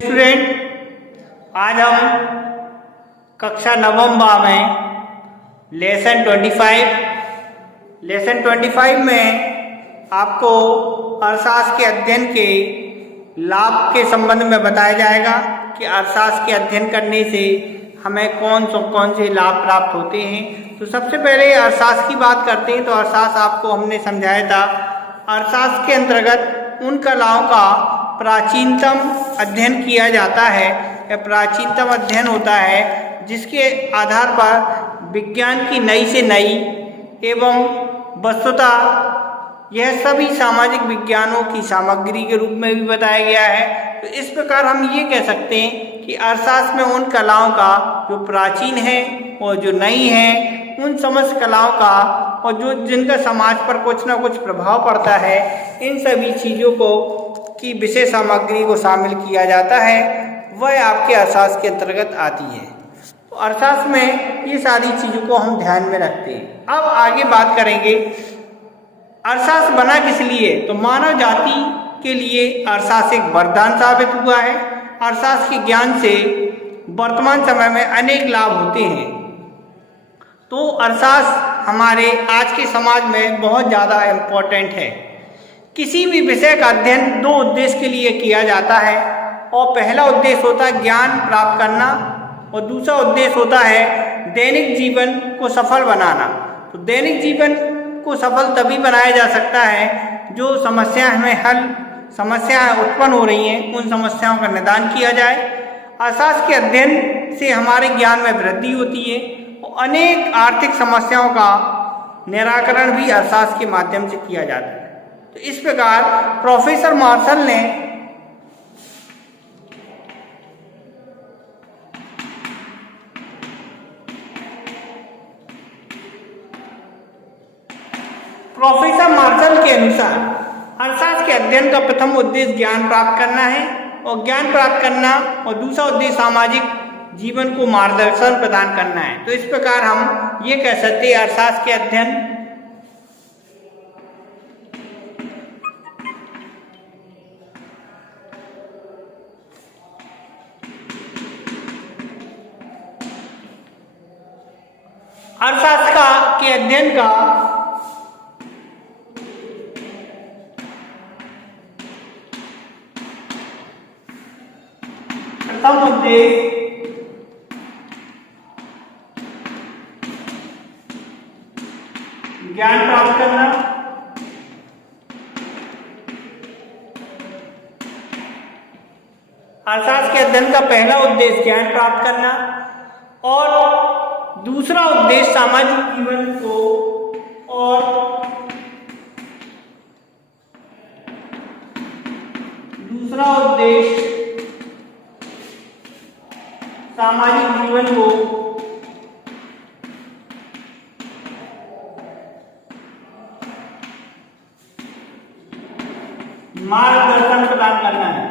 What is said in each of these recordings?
Student, आज हम कक्षा नवम बा में लेसन 25 में आपको अर्थशास्त्र के अध्ययन के लाभ के संबंध में बताया जाएगा कि अर्थशास्त्र के अध्ययन करने से हमें कौन से लाभ प्राप्त होते हैं। तो सबसे पहले अर्थशास्त्र की बात करते हैं। तो अर्थशास्त्र आपको हमने समझाया था, अर्थशास्त्र के अंतर्गत उन कलाओं का प्राचीनतम अध्ययन किया जाता है या प्राचीनतम अध्ययन होता है जिसके आधार पर विज्ञान की नई से नई एवं वस्तुतः यह सभी सामाजिक विज्ञानों की सामग्री के रूप में भी बताया गया है। तो इस प्रकार हम ये कह सकते हैं कि अर्थशास्त्र में उन कलाओं का जो प्राचीन है और जो नई है, उन समस्त कलाओं का और जो जिनका समाज पर कुछ ना कुछ प्रभाव पड़ता है, इन सभी चीज़ों को की विशेष सामग्री को शामिल किया जाता है, वह आपके अर्थशास्त्र के अंतर्गत आती है। तो अर्थशास्त्र में ये सारी चीज़ों को हम ध्यान में रखते हैं। अब आगे बात करेंगे अर्थशास्त्र बना किस लिए। तो मानव जाति के लिए अर्थशास्त्र एक वरदान साबित हुआ है। अर्थशास्त्र के ज्ञान से वर्तमान समय में अनेक लाभ होते हैं। तो अर्थशास्त्र हमारे आज के समाज में बहुत ज़्यादा इम्पोर्टेंट है। किसी भी विषय का अध्ययन दो उद्देश्य के लिए किया जाता है, और पहला उद्देश्य होता है ज्ञान प्राप्त करना और दूसरा उद्देश्य होता है दैनिक जीवन को सफल बनाना। तो दैनिक जीवन को सफल तभी बनाया जा सकता है जो समस्याएं उत्पन्न हो रही हैं, उन समस्याओं का निदान किया जाए। अर्थशास्त्र के अध्ययन से हमारे ज्ञान में वृद्धि होती है और अनेक आर्थिक समस्याओं का निराकरण भी अर्थशास्त्र के माध्यम से किया जाता है। तो इस प्रकार प्रोफेसर मार्शल ने के अनुसार अर्थशास्त्र के अध्ययन का प्रथम उद्देश्य ज्ञान प्राप्त करना है, और ज्ञान प्राप्त करना और दूसरा उद्देश्य सामाजिक जीवन को मार्गदर्शन प्रदान करना है। तो इस प्रकार हम ये कह सकते हैं अर्थशास्त्र के अध्ययन के अध्ययन का प्रथम उद्देश्य ज्ञान प्राप्त करना, अर्थशास्त्र के अध्ययन का पहला उद्देश्य ज्ञान प्राप्त करना और दूसरा उद्देश्य सामाजिक जीवन को मार्गदर्शन प्रदान करना है।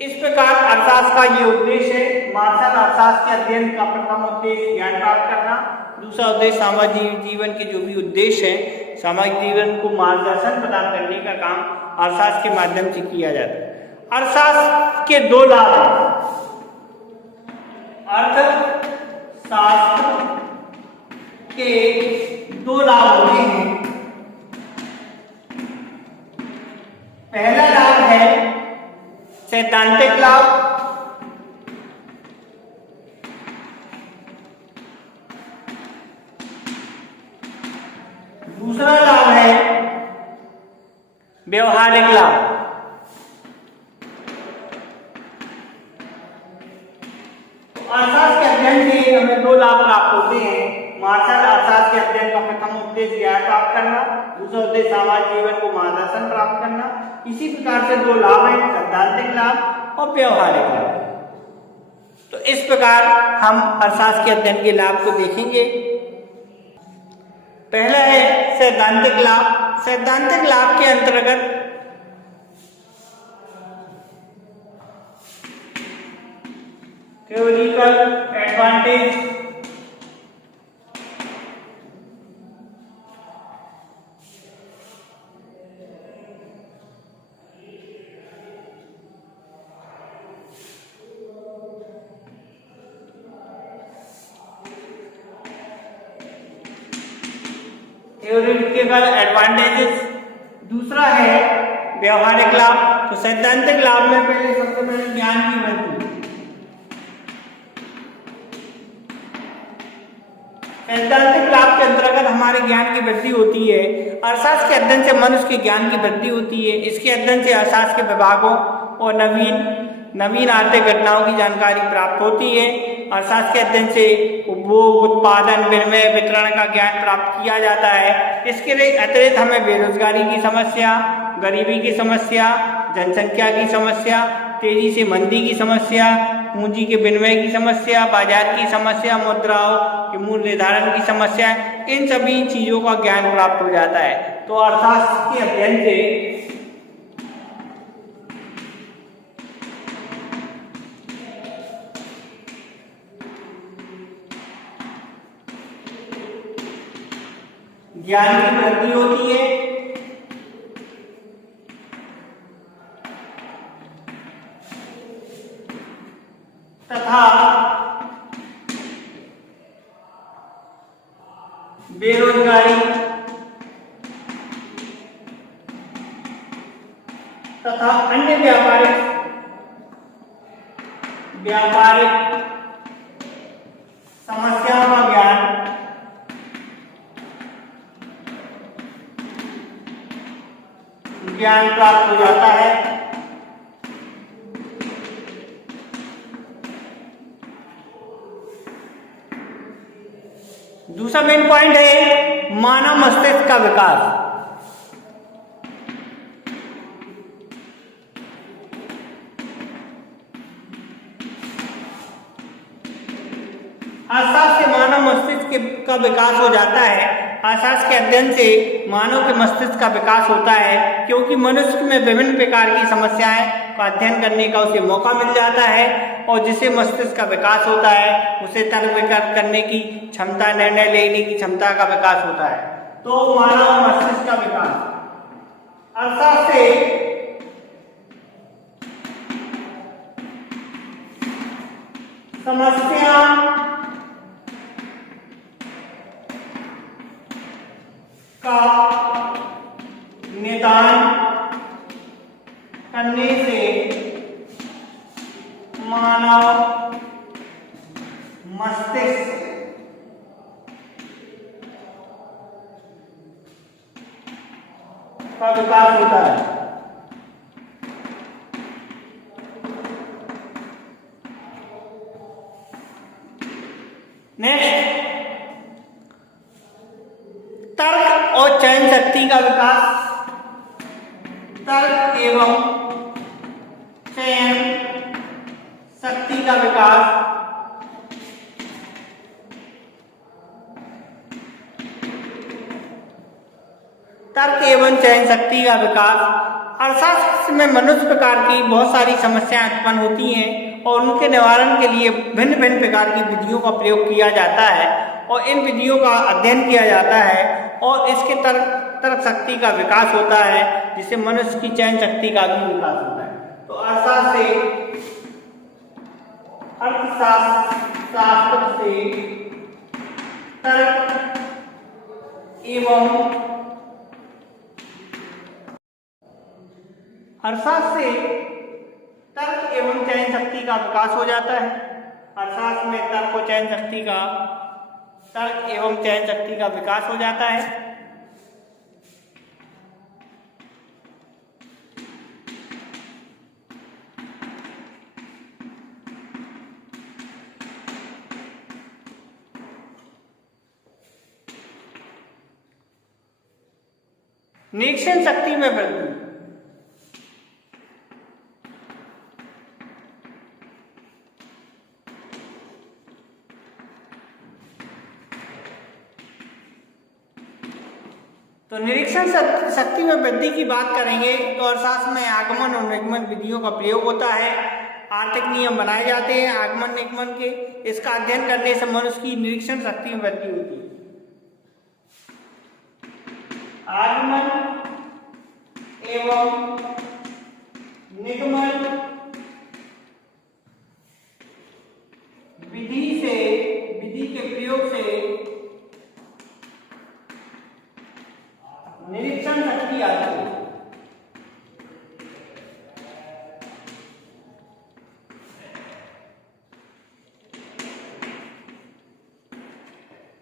इस प्रकार अर्थशास्त्र का ये उद्देश्य है। मार्शल अर्थशास्त्र के अध्ययन का प्रथम उद्देश्य ज्ञान प्राप्त करना, दूसरा उद्देश्य सामाजिक जीवन के जो भी उद्देश्य है, सामाजिक जीवन को मार्गदर्शन प्रदान करने का काम अर्थशास्त्र के माध्यम से किया जाता है। अर्थशास्त्र के दो लाभ हैं। अर्थशास्त्र के दो लाभ होते हैं। पहला लाभ है सैद्धांतिक लाभ, दूसरा लाभ है व्यवहारिक लाभ। अर्थशास्त्र के अध्ययन से हमें दो लाभ प्राप्त होते हैं। मार्शल अर्थशास्त्र के अध्ययन का प्रथम उद्देश्य ज्ञान प्राप्त करना, दूसरा उद्देश्य सामाजिक जीवन को मार्गदर्शन प्राप्त करना। इसी प्रकार से दो लाभ हैं, सैद्धांतिक लाभ और व्यवहारिक लाभ। तो इस प्रकार हम अर्थशास्त्र के अध्ययन के लाभ को देखेंगे। पहला है सैद्धांतिक लाभ। सैद्धांतिक लाभ के अंतर्गत थ्योरिटिकल एडवांटेज थ्योरेटिकल एडवांटेजेस। दूसरा है व्यवहारिक लाभ। तो सैद्धांतिक लाभ में पहले सबसे पहले ज्ञान की वृद्धि। सैद्धांतिक लाभ के अंतर्गत हमारे ज्ञान की वृद्धि होती है। अर्थशास्त्र के अध्ययन से मनुष्य के ज्ञान की वृद्धि होती है। इसके अध्ययन से अर्थशास्त्र के विभागों और नवीन आर्थिक घटनाओं की जानकारी प्राप्त होती है। अर्थशास्त्र के अध्ययन से उपभोग, उत्पादन, विनिमय, वितरण का ज्ञान प्राप्त किया जाता है। इसके अतिरिक्त हमें बेरोजगारी की समस्या, गरीबी की समस्या, जनसंख्या की समस्या, तेजी से मंदी की समस्या, पूंजी के विनिमय की समस्या, बाजार की समस्या, मुद्राओं के मूल्य निर्धारण की समस्या, इन सभी चीजों का ज्ञान प्राप्त हो जाता है। तो अर्थशास्त्र के अध्ययन से ज्ञान की वृद्धि होती है। तथा बेरोजगारी तथा अन्य व्यापारिक समस्याओं का ज्ञान प्राप्त हो जाता है। दूसरा मेन पॉइंट है मानव मस्तिष्क का विकास। अर्थशास्त्र से मानव मस्तिष्क का विकास हो जाता है। अर्थशास्त्र के अध्ययन से मानव के मस्तिष्क का विकास होता है, क्योंकि मनुष्य में विभिन्न प्रकार की समस्याएं का अध्ययन करने का उसे मौका मिल जाता है, और जिससे मस्तिष्क का विकास होता है उसे तर्क वितर्क करने की क्षमता, निर्णय लेने की क्षमता का विकास होता है। तो मानव मस्तिष्क का विकास अर्थशास्त्र से समस्या का निदान करने से मानव मस्तिष्क का विकास होता है। नेक्स्ट, तर्क और चयन शक्ति का विकास। तर्क एवं चयन शक्ति का विकास तर्क एवं चयन शक्ति का विकास। अर्थशास्त्र में मनुष्य प्रकार की बहुत सारी समस्याएं उत्पन्न होती हैं, और उनके निवारण के लिए भिन्न भिन्न प्रकार की विधियों का प्रयोग किया जाता है, और इन विधियों का अध्ययन किया जाता है, और इसके तर्क शक्ति का विकास होता है, जिससे मनुष्य की चयन शक्ति का भी विकास होता है। तो अर्थशास्त्र से तर्क एवं चयन शक्ति का विकास हो जाता है। अर्थशास्त्र में तर्क और चयन शक्ति का तर्क एवं चयन शक्ति का विकास हो जाता है। निरीक्षण शक्ति में वृद्धि। तो निरीक्षण शक्ति में वृद्धि की बात करेंगे तो अर्थशास्त्र में आगमन और निर्गमन विधियों का प्रयोग होता है। आर्थिक नियम बनाए जाते हैं आगमन निगमन के। इसका अध्ययन करने से मनुष्य की निरीक्षण शक्ति में वृद्धि होती है। आगमन एवं निगमन विधि के प्रयोग से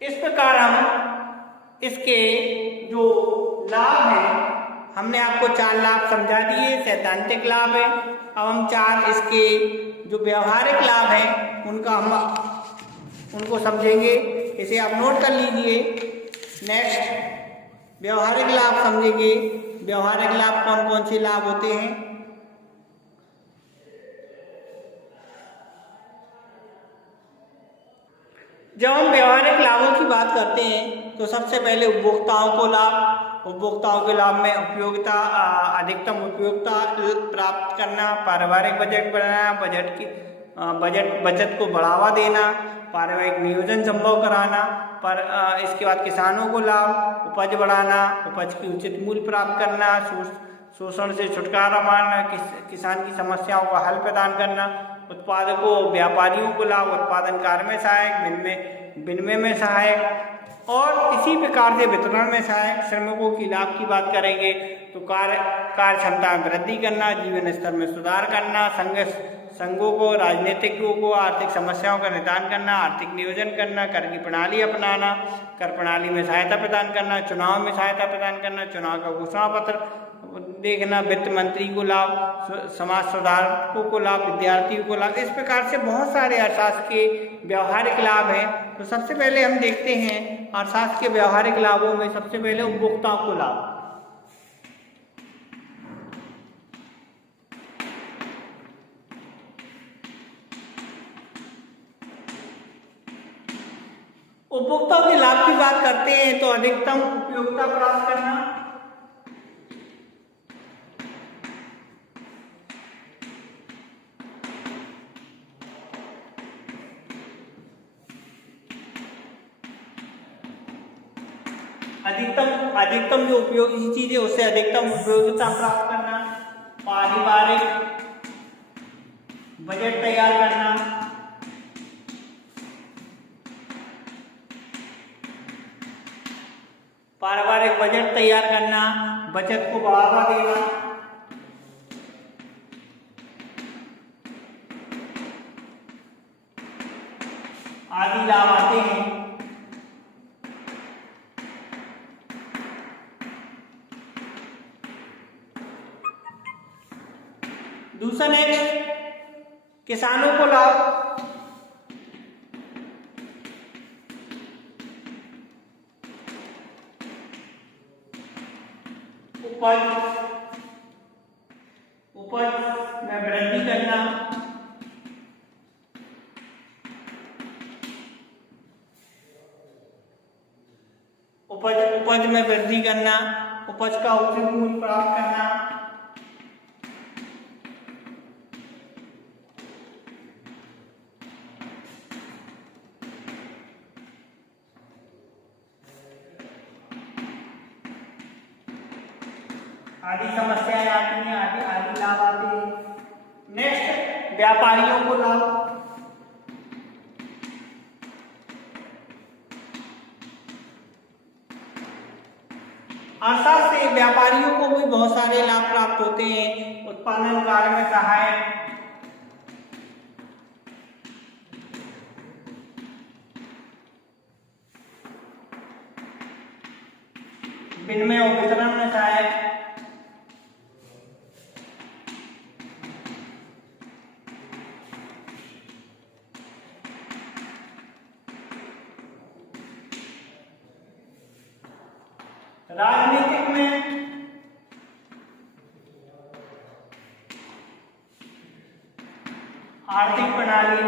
इस प्रकार हम इसके जो लाभ हैं, हमने आपको 4 लाभ समझा दिए, सैद्धांतिक लाभ है। अब हम 4 इसके जो व्यवहारिक लाभ हैं उनको समझेंगे। इसे आप नोट कर लीजिए। नेक्स्ट व्यवहारिक लाभ समझेंगे। व्यवहारिक लाभ कौन कौन से लाभ होते हैं? जब हम व्यवहारिक लाभों की बात करते हैं तो सबसे पहले उपभोक्ताओं को लाभ। उपभोक्ताओं के लाभ में उपयोगिता, अधिकतम उपयोगिता प्राप्त करना, पारिवारिक बजट बनाना, बचत को बढ़ावा देना, पारिवारिक नियोजन संभव कराना, पर इसके बाद किसानों को लाभ, उपज बढ़ाना, उपज की उचित मूल्य प्राप्त करना, शोषण से छुटकारा पाना, किसान की समस्याओं का हल प्रदान करना, उत्पादकों व्यापारियों को लाभ, उत्पादन कार्य में सहायक, विनिमय में सहायक और इसी प्रकार से वितरण में सहायक। श्रमिकों की लाभ की बात करेंगे तो कार्य क्षमता में वृद्धि करना, जीवन स्तर में सुधार करना, संघों को, राजनीतिकों को आर्थिक समस्याओं का निदान करना, आर्थिक नियोजन करना, कर की प्रणाली अपनाना, कर प्रणाली में सहायता प्रदान करना, चुनाव में सहायता प्रदान करना, चुनाव का घोषणा पत्र देखना, वित्त मंत्री को लाभ, समाज सुधारकों को लाभ, विद्यार्थियों को लाभ। इस प्रकार से बहुत सारे अर्थशास्त्र के व्यवहारिक लाभ हैं। तो सबसे पहले हम देखते हैं अर्थशास्त्र के व्यवहारिक लाभों में सबसे पहले उपभोक्ताओं को लाभ। उपभोक्ताओं के लाभ की बात करते हैं तो अधिकतम उपयोगिता प्राप्त करना, अधिकतम जो उपयोगी चीज है उससे अधिकतम उपयोगिता प्राप्त करना, पारिवारिक बजट तैयार करना, बचत को बढ़ावा देना, आदि लाभ आते हैं। दूसरा नेक्स्ट किसानों को लाभ। उपज में वृद्धि करना, उपज में वृद्धि करना, उपज का उचित मूल्य प्राप्त करना, आदि समस्याएं आती हैं, आदि लाभ आते हैं। नेक्स्ट व्यापारियों को लाभ। अर्थशास्त्र से व्यापारियों को भी बहुत सारे लाभ प्राप्त होते हैं। उत्पादन कार्य में सहायक, विनिमय और वितरण में सहायक, राजनीतिक में आर्थिक प्रणाली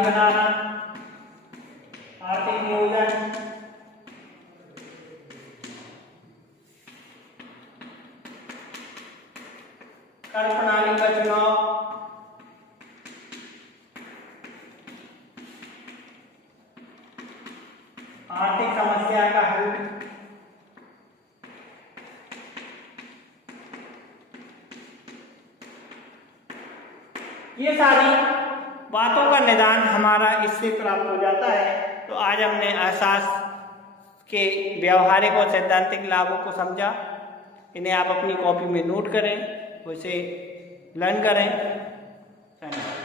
बनाना, आर्थिक नियोजन, कर प्रणाली का चुनाव, आर्थिक समस्या का हल, ये सारी बातों का निदान हमारा इससे प्राप्त हो जाता है। तो आज हमने अर्थशास्त्र के व्यवहारिक और सैद्धांतिक लाभों को समझा। इन्हें आप अपनी कॉपी में नोट करें, उसे लर्न करें। धन्यवाद।